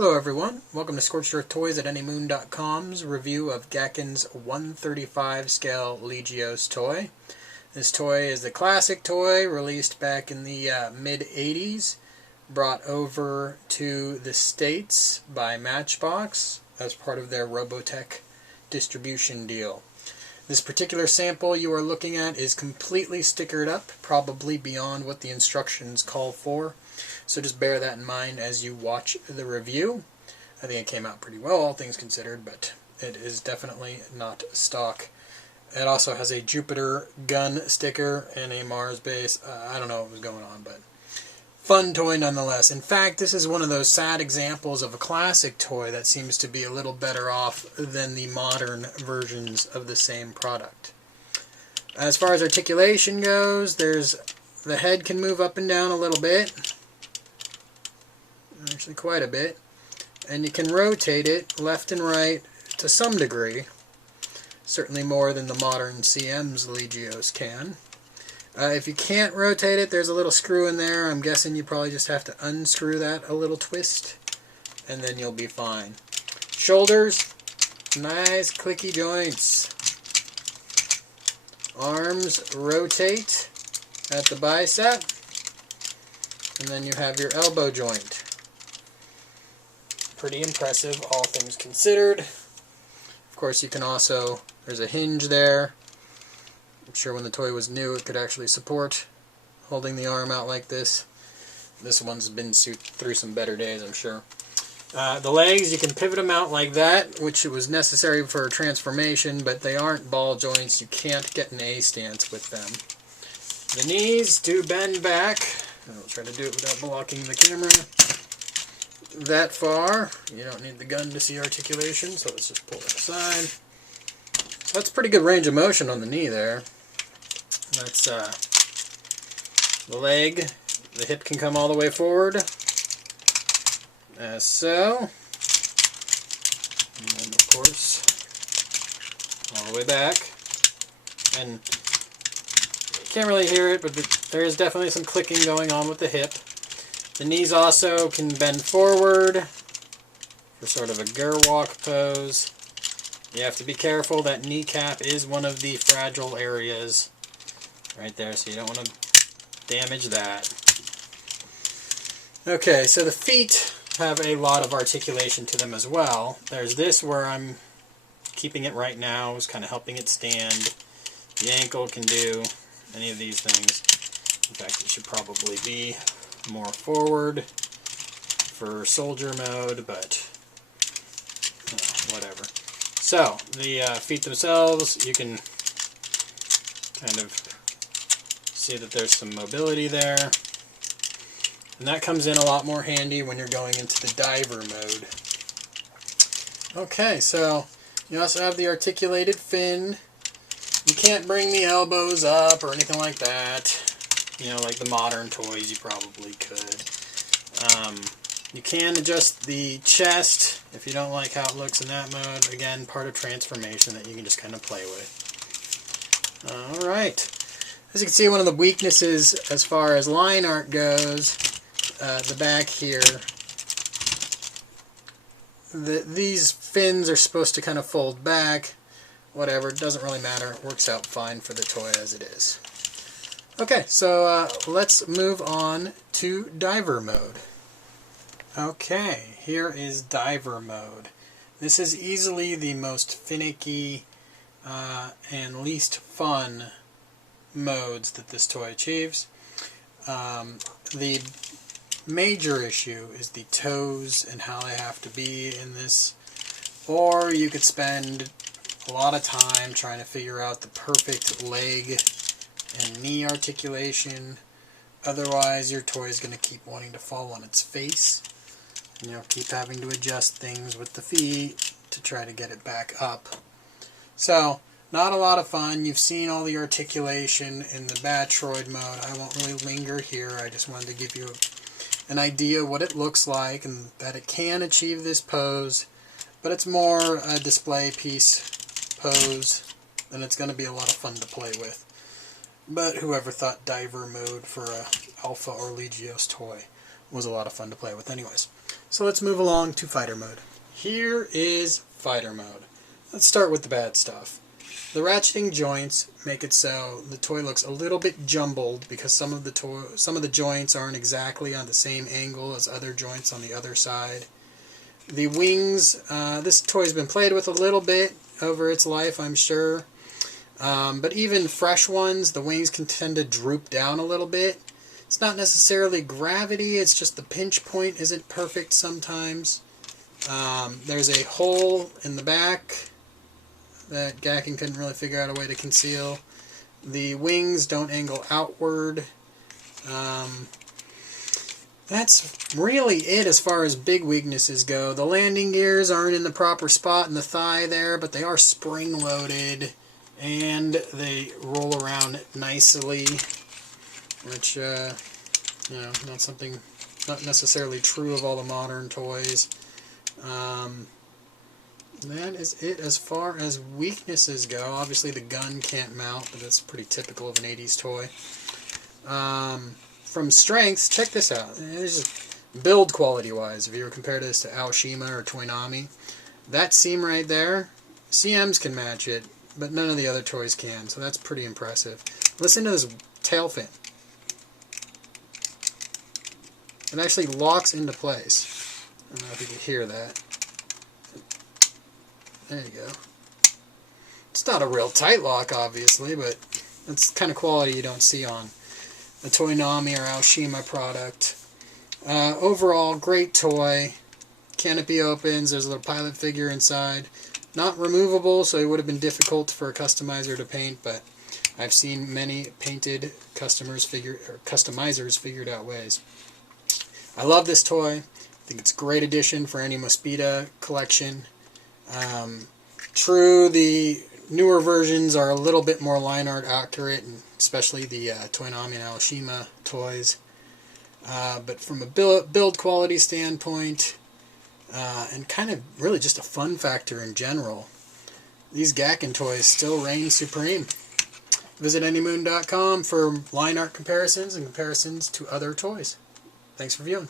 Hello everyone, welcome to Scorched Earth Toys at anymoon.com's review of Gakken's 135 scale Legioss toy. This toy is the classic toy released back in the mid-80s, brought over to the States by Matchbox as part of their Robotech distribution deal. This particular sample you are looking at is completely stickered up, probably beyond what the instructions call for. So just bear that in mind as you watch the review. I think it came out pretty well, all things considered, but it is definitely not stock. It also has a Jupiter gun sticker and a Mars base. I don't know what was going on, but fun toy nonetheless. In fact, this is one of those sad examples of a classic toy that seems to be a little better off than the modern versions of the same product. As far as articulation goes, the head can move up and down a little bit. Actually quite a bit, and you can rotate it left and right to some degree, certainly more than the modern CM's Legioss can. If you can't rotate it, there's a little screw in there. I'm guessing you probably just have to unscrew that a little twist, and then you'll be fine. Shoulders, nice clicky joints. Arms rotate at the bicep, and then you have your elbow joint. Pretty impressive, all things considered. Of course, you can also, there's a hinge there. I'm sure when the toy was new, it could actually support holding the arm out like this. This one's been through some better days, I'm sure. The legs, you can pivot them out like that, which was necessary for transformation, but they aren't ball joints. You can't get an A stance with them. The knees do bend back. I'll try to do it without blocking the camera that far. You don't need the gun to see articulation, so let's just pull it aside. That's pretty good range of motion on the knee there. That's the leg. The hip can come all the way forward, as so. And then, of course, all the way back. And you can't really hear it, but there is definitely some clicking going on with the hip. The knees also can bend forward for sort of a gerwalk pose. You have to be careful. That kneecap is one of the fragile areas right there, so you don't want to damage that. Okay, so the feet have a lot of articulation to them as well. There's this where I'm keeping it right now, is kind of helping it stand. The ankle can do any of these things. In fact, it should probably be more forward for soldier mode, but whatever. So, the feet themselves, you can kind of see that there's some mobility there. And that comes in a lot more handy when you're going into the diver mode. Okay, so you also have the articulated fin. You can't bring the elbows up or anything like that. You know, like the modern toys, you probably could. You can adjust the chest if you don't like how it looks in that mode. Again, part of transformation that you can just kind of play with. Alright. As you can see, one of the weaknesses as far as line art goes, the back here, these fins are supposed to kind of fold back. Whatever, it doesn't really matter. It works out fine for the toy as it is. Okay, so let's move on to diver mode. Okay, here is diver mode. This is easily the most finicky and least fun modes that this toy achieves. The major issue is the toes and how they have to be in this, or you could spend a lot of time trying to figure out the perfect leg and knee articulation. Otherwise, your toy is going to keep wanting to fall on its face, and you'll keep having to adjust things with the feet to try to get it back up. So, not a lot of fun. You've seen all the articulation in the Batroid mode. I won't really linger here. I just wanted to give you an idea what it looks like and that it can achieve this pose, but it's more a display piece pose, and it's going to be a lot of fun to play with. But whoever thought diver mode for a Alpha or Legioss toy was a lot of fun to play with anyways. So let's move along to fighter mode. Here is fighter mode. Let's start with the bad stuff. The ratcheting joints make it so the toy looks a little bit jumbled because some of the joints aren't exactly on the same angle as other joints on the other side. The wings, this toy's been played with a little bit over its life, I'm sure. But even fresh ones, the wings can tend to droop down a little bit. It's not necessarily gravity, it's just the pinch point isn't perfect sometimes. There's a hole in the back that Gakken couldn't really figure out a way to conceal. The wings don't angle outward. That's really it as far as big weaknesses go. The landing gears aren't in the proper spot in the thigh there, but they are spring-loaded, and they roll around nicely, which, you know, not necessarily true of all the modern toys. That is it as far as weaknesses go. Obviously the gun can't mount, but that's pretty typical of an 80s toy. From strengths, check this out. This is build quality-wise, if you were to compare this to Aoshima or Toonami, that seam right there, CMs can match it, but none of the other toys can, so that's pretty impressive. Listen to this tail fin. It actually locks into place. I don't know if you can hear that. There you go. It's not a real tight lock, obviously, but that's the kind of quality you don't see on a Toonami or Aoshima product. Overall, great toy. Canopy opens, there's a little pilot figure inside. Not removable, so it would have been difficult for a customizer to paint, but I've seen many painted customizers figured out ways. I love this toy. I think it's a great addition for any Mospeada collection. True, the newer versions are a little bit more line art accurate, and especially the Toonami and Aoshima toys. But from a build quality standpoint, and kind of really just a fun factor in general, these Gakken toys still reign supreme. Visit anymoon.com for line art comparisons and comparisons to other toys. Thanks for viewing.